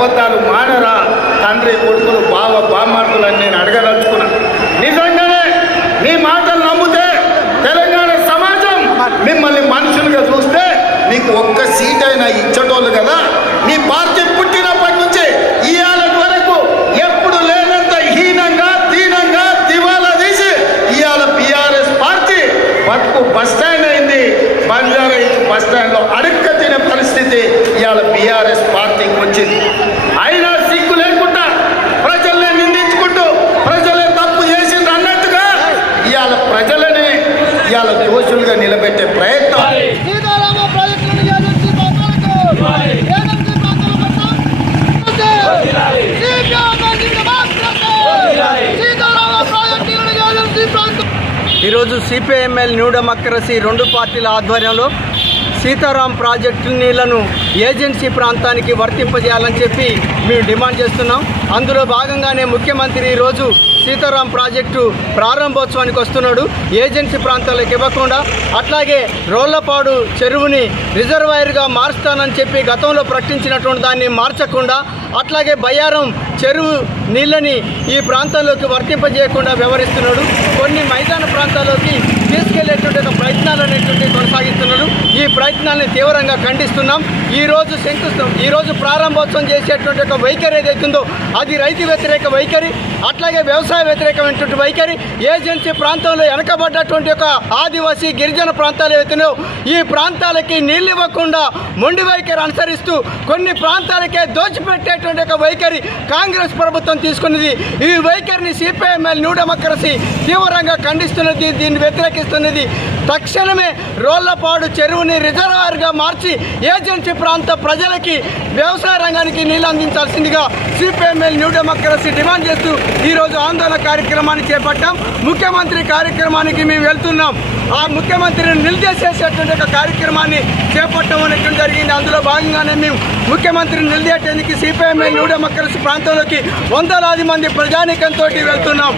అబద్ధాలు మానరా తండ్రి కొడుకులు బావ బామ్మర్దులని నేను అడగదలుచుకున్నా. నిజంగానే మీ మాటలు నమ్మితే తెలంగాణ సమాజం మిమ్మల్ని మనుషులుగా చూస్తే మీకు ఒక్క సీట్ అయినా ఇచ్చటోళ్ళు కదా. మీ పార్టీ పుట్టినప్పటి నుంచి ఇవాళ వరకు ఎప్పుడు లేనంత హీనంగా దీనంగా దివాలా తీసి ఇవాళ బీఆర్ఎస్ పార్టీ బతుకు బస్టాండ్ అయింది. బంజారా హిల్స్ బస్టాండ్లో అడుక్క తినే పరిస్థితి ఇవాళ బీఆర్ఎస్ పార్టీకి వచ్చింది. అయినా సిగ్గు లేకుండా ప్రజల్ని నిందించుకుంటూ ప్రజలే తప్పు చేసింది అన్నట్టుగా ఇవాళ ప్రజలని ఇవాళ దోషులుగా నిలబెట్టే ప్రయత్నం. ఈరోజు సిపిఐఎంఎల్ న్యూ డెమోక్రసీ రెండు పార్టీల ఆధ్వర్యంలో సీతారాం ప్రాజెక్టు నీళ్లను ఏజెన్సీ ప్రాంతానికి వర్తింపజేయాలని చెప్పి మేము డిమాండ్ చేస్తున్నాం. అందులో భాగంగానే ముఖ్యమంత్రి ఈరోజు సీతారాం ప్రాజెక్టు ప్రారంభోత్సవానికి వస్తున్నాడు. ఏజెన్సీ ప్రాంతాలకు ఇవ్వకుండా అట్లాగే రోళ్లపాడు చెరువుని రిజర్వాయర్గా మారుస్తానని చెప్పి గతంలో ప్రకటించినటువంటి దాన్ని మార్చకుండా అట్లాగే బయ్యారం చెరువు నీళ్ళని ఈ ప్రాంతంలోకి వర్తింపజేయకుండా వ్యవహరిస్తున్నాడు. కొన్ని మైదాన ప్రాంతాల్లోకి తీసుకెళ్లేటువంటి ప్రయత్నాలు అనేటువంటి కొనసాగిస్తున్నాడు. ఈ ప్రయత్నాన్ని తీవ్రంగా ఖండిస్తున్నాం. ఈరోజు ప్రారంభోత్సవం చేసేటువంటి ఒక వైఖరి ఏదైతుందో అది రైతు వ్యతిరేక వైఖరి, అట్లాగే వ్యవసాయ వ్యతిరేకమైనటువంటి వైఖరి. ఏజెన్సీ ప్రాంతంలో వెనకబడ్డటువంటి ఒక ఆదివాసీ గిరిజన ప్రాంతాలు ఏవైతున్నాయో ఈ ప్రాంతాలకి నీళ్ళు ఇవ్వకుండా మొండి వైఖరి అనుసరిస్తూ కొన్ని ప్రాంతాలకే దోచిపెట్టేటువంటి ఒక వైఖరి కాంగ్రెస్ ప్రభుత్వం తీసుకున్నది. ఈ వైఖరిని సిపిఐఎంఎల్ న్యూ డెమోక్రసీ తీవ్రంగా ఖండిస్తున్నది, దీన్ని వ్యతిరేకిస్తున్నది. తక్షణమే రోళ్లపాడు చెరువుని రిజర్వాయర్గా మార్చి ఏజెన్సీ ప్రాంత ప్రజలకి వ్యవసాయ రంగానికి నీళ్ళు అందించాల్సిందిగా సిపిఐఎంఎల్ న్యూ డెమోక్రసీ డిమాండ్ చేస్తూ ఈరోజు ఆందోళన కార్యక్రమాన్ని చేపట్టాం. ముఖ్యమంత్రి కార్యక్రమానికి మేము వెళ్తున్నాం. ఆ ముఖ్యమంత్రిని నిలదీసేసేటువంటి ఒక కార్యక్రమాన్ని చేపట్టడం అనేటువంటి జరిగింది. అందులో భాగంగానే మేము ముఖ్యమంత్రిని నిలదీయడానికి సిపిఐఎంఎల్ న్యూ డెమోక్రసీ ప్రాంతంలోకి వందలాది మంది ప్రజానీకంతో వెళ్తున్నాం.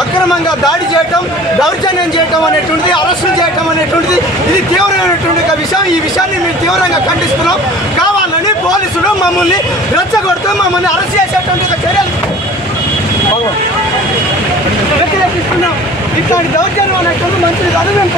అక్రమంగా దాడి చేయటం, దౌర్జన్యం చేయటం అనేటువంటిది, అరెస్టులు చేయటం అనేటువంటిది ఇది తీవ్రమైనటువంటి ఒక విషయం. ఈ విషయాన్ని మేము తీవ్రంగా ఖండిస్తున్నాం. కావాలని పోలీసులు మమ్మల్ని రెచ్చగొడుతూ మమ్మల్ని అరెస్ట్ చేసేటువంటి ఒక చర్యలు వ్యతిరేకిస్తున్నాం. ఇట్లాంటి దౌర్జన్యం అనేటువంటి మంచిది కాదు. మేము